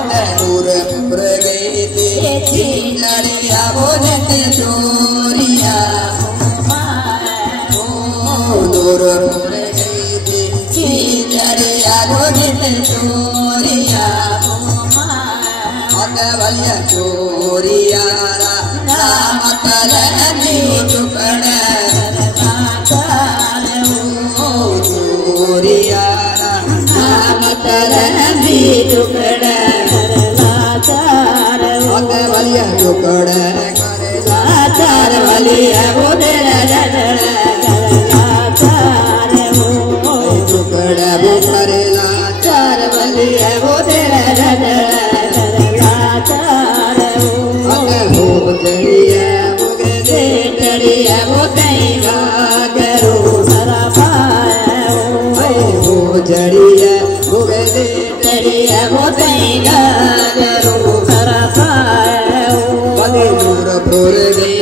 नूर प्रगति चिंदड़िया बोलत चोरिया नूर प्रगति चिंदड़िया बोलत चोरिया अतवलिया चोरिया राम कलनी टुकड़ चोरिया राम कलनी टुकड़ अतवलिया टुकड़ चार वलिया बोधर टुकड़ बुकरला चार वलिया बोधर जड़िया मुगदे जड़िया बोतेगा करो सरा पाओ जड़िया मुगदे जड़िया बोतेगा करो सरा पाओ बदे दूर पुर दे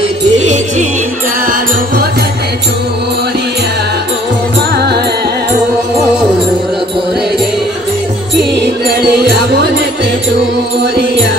चिंता लो बोते चोरिया ओ माओ दूर पुर दे चिंदड़िया बोते चोरिया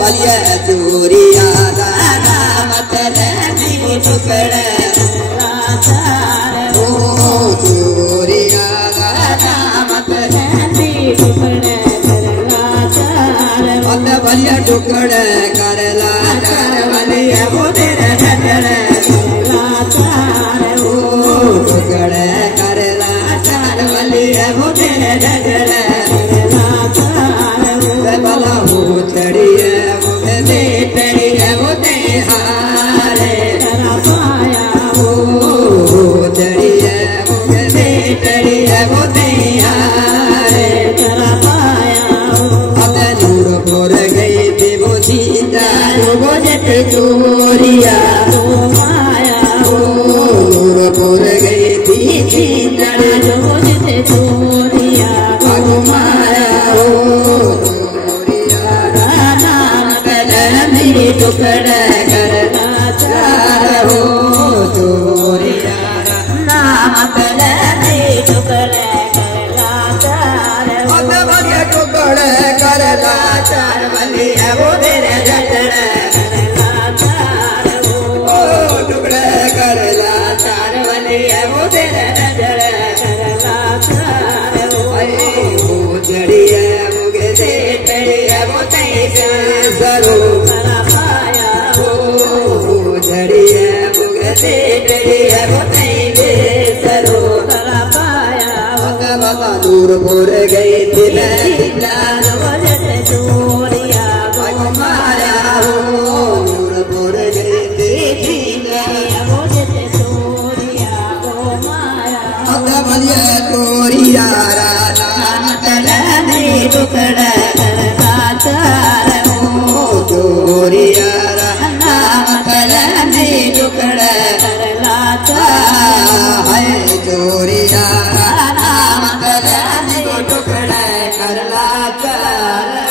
बलिया चोरिया रामत नदी टुकड़ ओ चोरिया रामत नदी टुकड़ बलिया टुकड़ करला चार बलिया बोधर ओ टुकड़ करला चार बलिया बोधर बला हो चढ़िया टड़िया बोते हारे पाया हो चढ़िया मुगदे टड़िया बोते हारे पाया अब नूर पुर गई थी वो सीता बोझत चोरिया माया हो नूर पुर गई थी सीता बोझत चोरिया माया हो टुकड़ करना चार हो चोरिया राम कलनी टुकड़ करना चार हो टुकड़ करना चार बलिया बोधर करना चार हो टुकड़ करना चार बलिया बोधर करना चार हो जड़िया मुगदे टड़िया बोते सरो दूर पुर गई थी चोरिया माया हो दूर पुर गई थी चोरिया माया बलिया चोरिया राम कलनी टुकड़ चार हो चोरिया राम कलनी टुकड़ है चोरिया राम कलनी टुकड़ करला चार